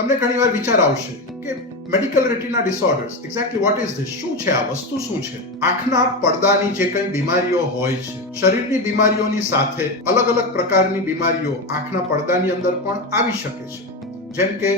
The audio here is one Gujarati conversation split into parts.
તમને ઘણીવાર વિચાર આવશે કે medical retina disorders exactly what is this શું છે આ વસ્તુ? શું છે? આંખના પડદાની જે કંઈ બીમારીઓ હોય છે, શરીરની બીમારીઓની સાથે અલગ અલગ પ્રકારની બીમારીઓ આંખના પડદાની અંદર પણ આવી શકે છે. જેમ કે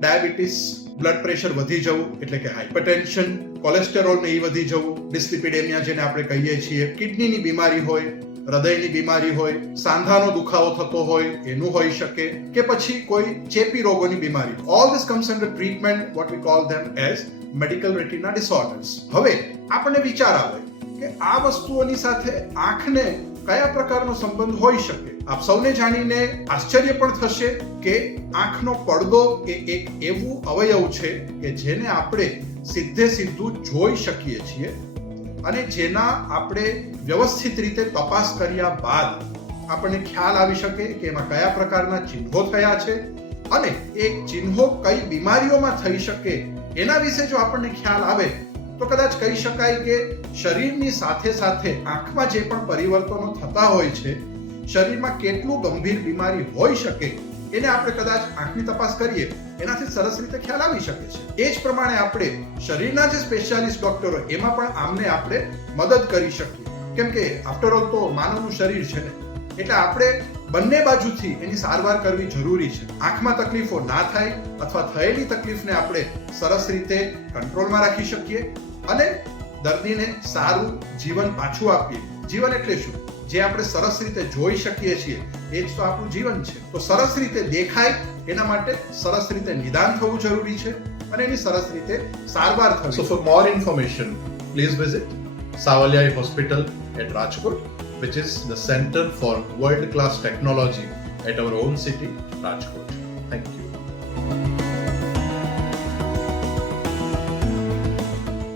ડાયાબિટીસ બ્લડ પ્રેશર વધી જવું, એટલે કે હાઇપરટેન્શન કોલેસ્ટેરોલ ને વધી જવું ડિસ્લિપિડેમિયા જેને આપણે કહીએ છીએ કિડનીની બીમારી હોય હૃદયની બીમારી હોય, સાંધાનો દુખાવો થતો હોય, એનું હોઈ શકે કે પછી કોઈ ચેપી રોગોની બીમારી. All this comes under treatment what we call them as medical retina disorders હવે આપણને વિચાર આવે કે આ વસ્તુઓની સાથે આંખને કયા પ્રકારનો સંબંધ હોઈ શકે? આપ સૌને જાણીને આશ્ચર્ય પણ થશે કે આંખનો પડદો એ એક એવું અવયવ છે કે જેને આપણે સીધે સીધું જોઈ શકીએ છીએ. અને જેના આપણે વ્યવસ્થિત રીતે તપાસ કર્યા બાદ આપણને ખ્યાલ આવી શકે કે એમાં કયા પ્રકારના ચિહ્નો થયા છે અને એ ચિહ્નો કઈ બીમારીઓમાં થઈ શકે એના વિશે જો આપણને ખ્યાલ આવે, તો કદાચ કહી શકાય કે શરીરની સાથે સાથે આંખમાં જે પણ પરિવર્તનો થતા હોય છે, શરીરમાં કેટલું ગંભીર બીમારી હોઈ શકે એને આપણે કદાચ આંખની તપાસ કરીએ, એનાથી સરસ રીતે ખ્યાલ આવી શકે છે. એ જ પ્રમાણે આપણે શરીરના જે સ્પેશિયાલિસ્ટ ડોક્ટરો એમાં પણ આમને આપણે મદદ કરી શકીએ. કેમ કે આફ્ટર ઓલ તો માનવનું શરીર છે ને. એટલે આપણે બંને બાજુથી એની સારવાર કરવી જરૂરી છે. આંખમાં તકલીફો ના થાય અથવા થયેલી તકલીફને આપણે સરસ રીતે કંટ્રોલમાં રાખી શકીએ અને દર્દીને સારું જીવન પાછું આપીએ. જીવન એટલે શું? જે આપણે સરસ રીતે જોઈ શકીએ છીએ એ જ તો આપણું જીવન છે તો સરસ રીતે દેખાય એના માટે સરસ રીતે નિદાન થવું જરૂરી છે અને એની સરસ રીતે સારવાર થવી So, for more information, please visit Savalia Hospital at Rajkot, which is the center for world class technology at our own city, Rajkot.